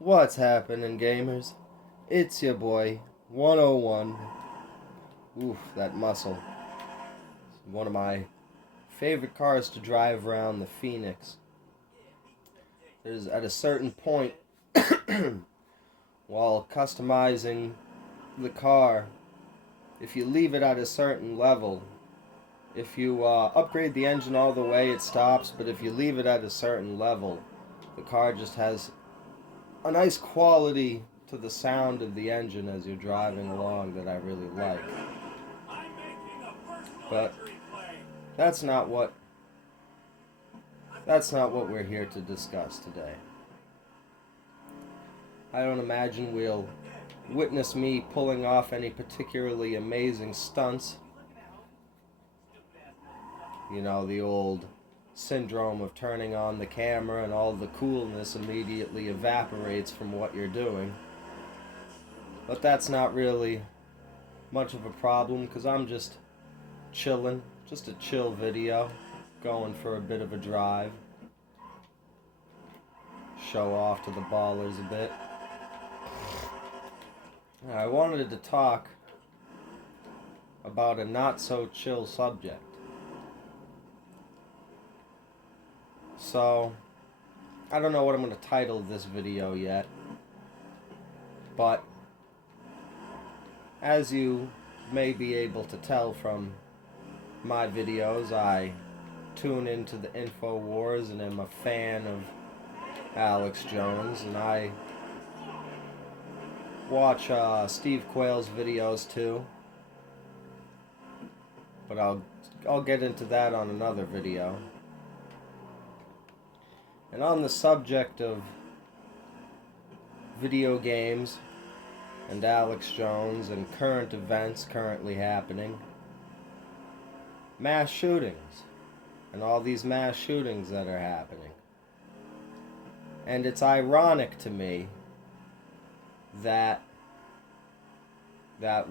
What's happening, gamers? It's your boy, 101. Oof, that muscle. It's one of my favorite cars to drive around the Phoenix. There's at a certain point, while customizing the car, if you leave it at a certain level, if you upgrade the engine all the way, it stops, but if you leave it at a certain level, the car just has a nice quality to the sound of the engine as you're driving along that I really like. But that's not what we're here to discuss today. I don't imagine we'll witness me pulling off any particularly amazing stunts. You know, the old syndrome of turning on the camera and all the coolness immediately evaporates from what you're doing. But that's not really much of a problem because I'm just chilling, just a chill video, going for a bit of a drive, show off to the ballers a bit. I wanted to talk about a not so chill subject. So, I don't know what I'm going to title this video yet, but as you may be able to tell from my videos, I tune into the InfoWars and am a fan of Alex Jones, and I watch Steve Quayle's videos too, but I'll get into that on another video. And on the subject of video games and Alex Jones and current events currently happening, mass shootings and all these mass shootings that are happening. And it's ironic to me that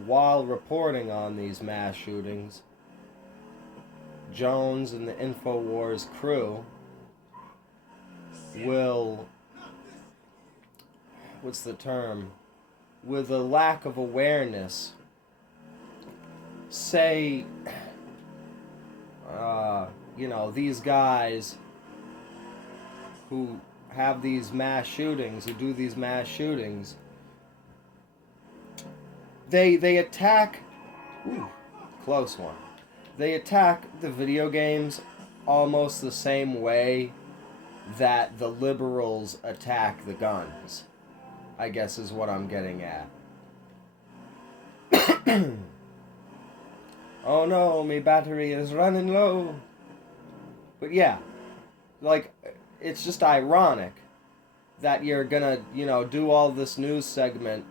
while reporting on these mass shootings, Jones and the InfoWars crew will, what's the term, with a lack of awareness, say, these guys who have these mass shootings, who do these mass shootings, they attack, close one, they attack the video games almost the same way that the liberals attack the guns, I guess is what I'm getting at. Oh no, my battery is running low. But yeah, like, it's just ironic that you're gonna, do all this news segment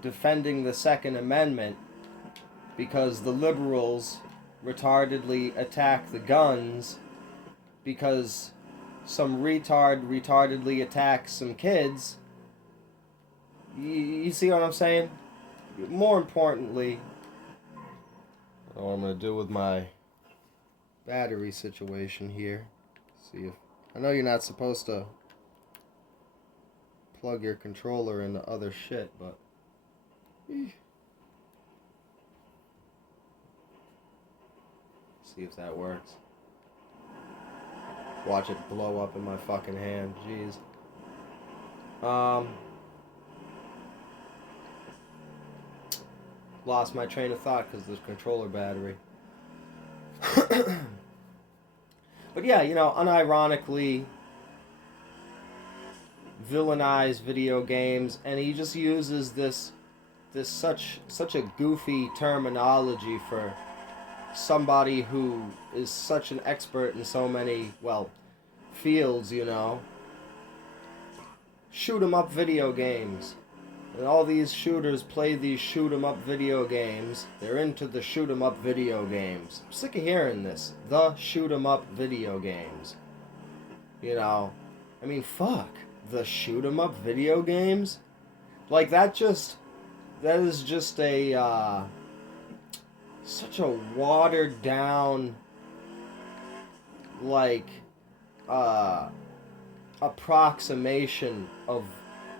defending the Second Amendment because the liberals retardedly attack the guns because some retardedly attacks some kids. You see what I'm saying? More importantly, I don't know what I'm going to do with my battery situation here. See if I know you're not supposed to plug your controller into other shit, but see if that works. Watch it blow up in my fucking hand. Jeez. Lost my train of thought because of the controller battery. But yeah, unironically villainize video games, and he just uses this such a goofy terminology for somebody who is such an expert in so many, fields, Shoot 'em up video games. And all these shooters play these shoot 'em up video games. They're into the shoot 'em up video games. I'm sick of hearing this. The shoot 'em up video games. Fuck. The shoot 'em up video games? Like, that is just a, such a watered down, approximation of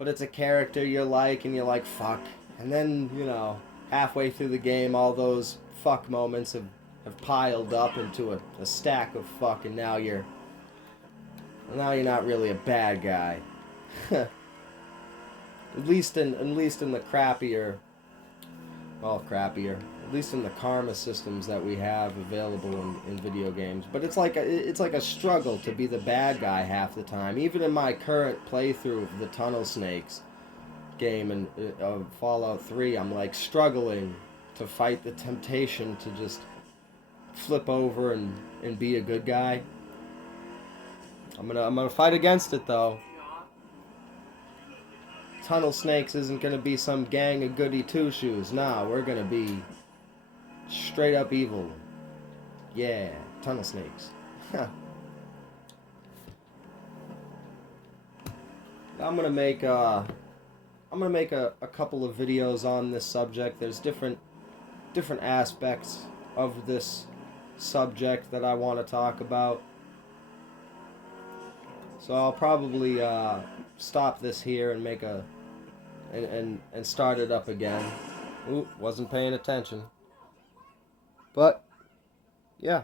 but it's a character you like, and you're like, fuck. And then, you know, halfway through the game, all those fuck moments have piled up into a stack of fuck, and now you're not really a bad guy. At least in the crappier, at least in the karma systems that we have available in video games. But it's like a struggle to be the bad guy half the time. Even in my current playthrough of the Tunnel Snakes game and of Fallout 3, I'm like struggling to fight the temptation to just flip over and be a good guy. I'm gonna fight against it though. Tunnel Snakes isn't gonna be some gang of goody two shoes. Nah, we're gonna be straight up evil. Yeah, Tunnel Snakes. I'm gonna make a couple of videos on this subject. There's different aspects of this subject that I want to talk about. So I'll probably stop this here and make and start it up again. Ooh, wasn't paying attention. But yeah.